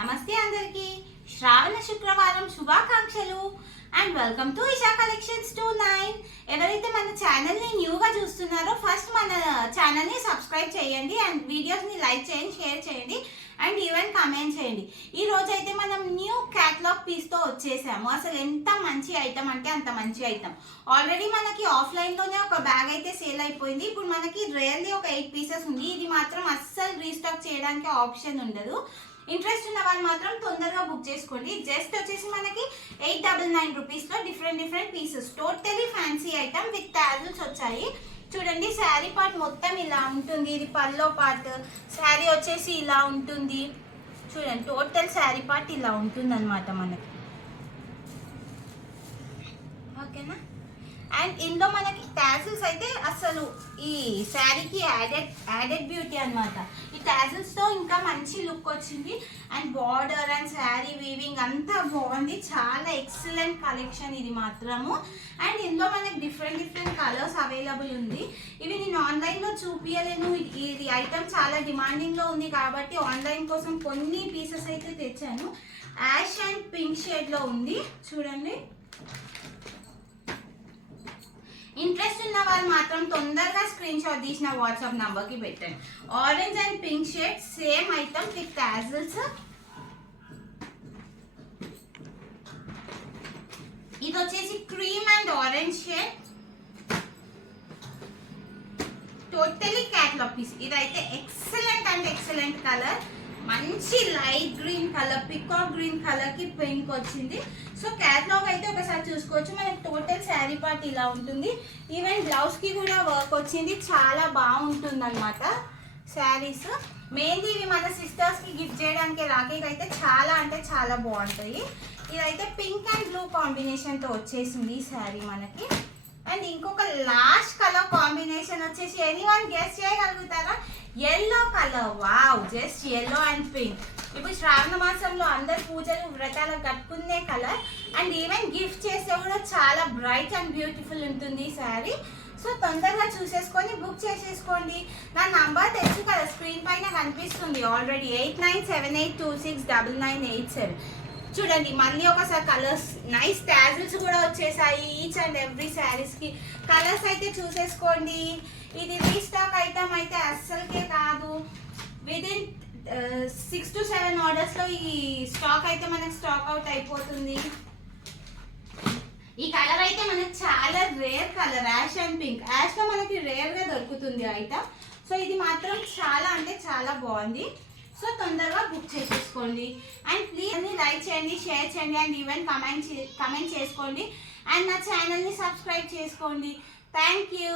నమస్తే అందరికి శ్రావణ శుక్రవారం శుభాకాంక్షలు and welcome to Isha collections 29. ఎవరైతే మన ఛానల్ ని న్యూగా చూస్తున్నారో ఫస్ట్ మన ఛానల్ ని సబ్స్క్రైబ్ చేయండి అండ్ వీడియోస్ ని లైక్ చేయండి, షేర్ చేయండి అండ్ ఈవెన్ కామెంట్ చేయండి. ఈ రోజు అయితే మనం న్యూ క్యాటలాగ్ పీస్ తో వచ్చేసాము. అసలు ఎంత మంచి ఐటమ్ అంటే అంత మంచి ఐటమ్. ఆల్రెడీ మనకి ఆఫ్లైన్ లోనే ఒక బ్యాగ్ అయితే సేల్ అయిపోయింది. ఇప్పుడు మనకి రియల్లీ ఒక 8 పీసెస్ ఉంది. ఇది మాత్రం అస్సలు రీస్టాక్ చేయడానికి ఆప్షన్ ఉండదు. ఇంట్రెస్ట్ ఉన్న వాళ్ళు మాత్రం తొందరగా బుక్ చేసుకోండి. జస్ట్ వచ్చేసి మనకి 899 రూపీస్లో different pieces, totally fancy item with tassels వచ్చాయి. చూడండి, శారీ పార్ట్ మొత్తం ఇలా ఉంటుంది. ఇది పల్లో పార్ట్, శారీ వచ్చేసి ఇలా ఉంటుంది. చూడండి, టోటల్ శారీ పార్ట్ ఇలా ఉంటుంది అనమాట మనకి. ఓకేనా? అండ్ ఇందులో మనకి టాజిల్స్ అయితే అసలు ఈ శారీకి యాడెడ్ బ్యూటీ అనమాట. ఈ టాజిల్స్తో ఇంకా మంచి లుక్ వచ్చింది. And border and sari weaving అంతా బాగుంది. చాలా ఎక్సలెంట్ కలెక్షన్ ఇది మాత్రము. అండ్ ఇందులో మనకి డిఫరెంట్ కలర్స్ అవైలబుల్ ఉంది. ఇవి నేను ఆన్లైన్లో చూపించలేను. ఇది ఐటమ్ చాలా డిమాండింగ్లో ఉంది కాబట్టి ఆన్లైన్ కోసం కొన్ని పీసెస్ అయితే తెచ్చాను. యాష్ అండ్ పింక్ షేడ్లో ఉంది. చూడండి, ఇంట్రెస్ట్ ఉన్న వాళ్ళు మాత్రం తొందరగా స్క్రీన్ షాట్ తీసిన వాట్సాప్ నంబర్కి పెట్టండి. Orange and pink shade same item with tassels. ఇది వచ్చేసి cream and orange shade, totally catalogue piece. ఇదైతే ఎక్సలెంట్ అండ్ ఎక్సలెంట్ కలర్. మంచి light green colour, peacock green colour కి పింక్ వచ్చింది. సో క్యాటలాగ్ అయితే ఒకసారి చూసుకోవచ్చు. మనకి టోటల్ శారీ పార్ట్ ఇలా ఉంటుంది. ఈవెన్ బ్లౌజ్ కి కూడా వర్క్ వచ్చింది. చాలా బాగుంటుంది అనమాట శారీస్. మెయిన్లీ ఇవి మన సిస్టర్స్ కి గిఫ్ట్ చేయడానికి రాఖీకి అయితే చాలా అంటే చాలా బాగుంటాయి. ఇదైతే పింక్ అండ్ బ్లూ కాంబినేషన్ తో వచ్చేసింది ఈ శారీ మనకి. అండ్ ఇంకొక లాస్ట్ కలర్ కాంబినేషన్ వచ్చేసి ఎనీవన్ గెస్ చేయగలుగుతారా? Yellow colour. Wow, just yellow and pink. ఇప్పుడు శ్రావణ మాసంలో అందరు పూజలు వ్రతాలకు కట్టుకునే కలర్. అండ్ ఈవెన్ గిఫ్ట్ చేస్తే కూడా చాలా బ్రైట్ అండ్ బ్యూటిఫుల్ ఉంటుంది ఈ శారీ. సో తొందరగా చూసేసుకొని బుక్ చేసేసుకోండి. నా నంబర్ తెలుసు కదా, స్క్రీన్ పైన కనిపిస్తుంది ఆల్రెడీ. 8978269987. చూడండి, మళ్ళీ ఒకసారి కలర్స్, నైస్ టాజిల్స్ కూడా వచ్చేసాయి ఈచ్ అండ్ ఎవ్రీ శారీస్ కి. కలర్స్ అయితే చూసేసుకోండి. ఇది రీస్టాక్ ఐటమ్ అయితే అస్సలకే కాదు. విదిన్ 6 to 7 ఆర్డర్స్ లో ఈ స్టాక్ అయితే మనకి స్టాక్ అవుట్ అయిపోతుంది. ఈ కలర్ అయితే మనకి చాలా rare colour, ash and pink. Ash లో మనకి రేర్ గా దొరుకుతుంది ఐటమ్. సో ఇది మాత్రం చాలా అంటే చాలా బాగుంది. సో తొందరగా బుక్ చేసేసుకోండి. అండ్ ప్లీజ్ లైక్ చేయండి, షేర్ చేయండి అండ్ ఈవెన్ కమెంట్ చేసుకోండి. అండ్ నా ఛానల్ని సబ్స్క్రైబ్ చేసుకోండి. Thank you.